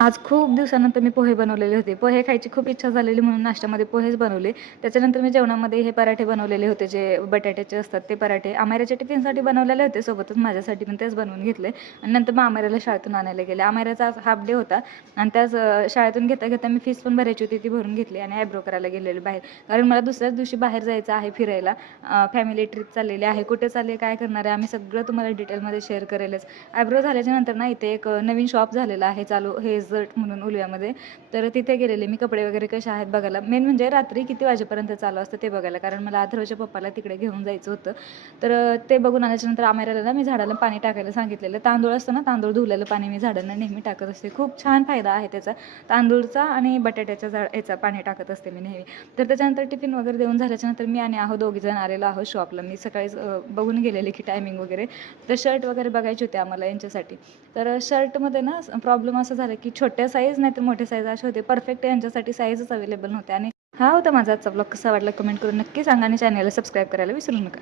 आज खूप दिवसानंतर मी पोहे बनवलेले होते. पोहे खायची खूप इच्छा झालेली म्हणून नाश्त्यामध्ये पोहेच बनवले. त्याच्यानंतर मी जेवणामध्ये हे पराठे बनवलेले होते, जे बटाट्याचे असतात ते पराठे. अमायराच्या टिफिनसाठी बनवलेले होते, सोबतच माझ्यासाठी पण तेच बनवून घेतले आणि नंतर मग अमायराला शाळेतून आणायला गेले. अमायराचा आज हाफ डे होता आणि त्याच शाळेतून घेता मी फीस पण भरायची होती, ती भरून घेतली आणि आयब्रो करायला गेलेले बाहेर. कारण मला दुसऱ्याच दिवशी बाहेर जायचं आहे फिरायला. फॅमिली ट्रिप चाललेली आहे. कुठे चालले, काय करणार आहे, आम्ही सगळं तुम्हाला डिटेलमध्ये शेअर करेलच. आयब्रो झाल्याच्या नंतर ना इथे एक नवीन शॉप झालेला आहे चालू, हेझर्ट म्हणून उलव्यामध्ये. तर तिथे गेलेले मी कपडे वगैरे कसे आहेत बघायला. मेन म्हणजे रात्री किती वाजेपर्यंत चालू असतं ते बघायला, कारण मला अथर्वच्या पप्पाला तिकडे घेऊन जायचं होतं. तर ते बघून आल्याच्यानंतर आम्हाला ना मी झाडाला पाणी टाकायला सांगितलेलं. तांदूळ असतं ना, तांदूळ धुवलेलं पाणी मी झाडांना नेहमी टाकत असते. खूप छान फायदा आहे त्याचा, तांदूळचा आणि बटाट्याच्या याचा पाणी टाकत असते मी नेहमी. तर त्याच्यानंतर टिफिन वगैरे देऊन झाल्याच्यानंतर मी आणि दोघीजण आलेलो आहोत शॉपला. मी सकाळीच बघून गेलेले की टायमिंग वगैरे. तर शर्ट वगैरे बघायचे होते आम्हाला यांच्यासाठी. तर शर्टमध्ये ना प्रॉब्लेम असं झाला की छोट्या साईज नाही तर मोठे साईज असे होते. परफेक्ट यांच्यासाठी साईजच अवेलेबल नव्हते. आणि हा होता माझा आजचा ब्लॉग. कसा वाटला कमेंट करून नक्की सांगा आणि चॅनलला सबस्क्राईब करायला विसरू नका.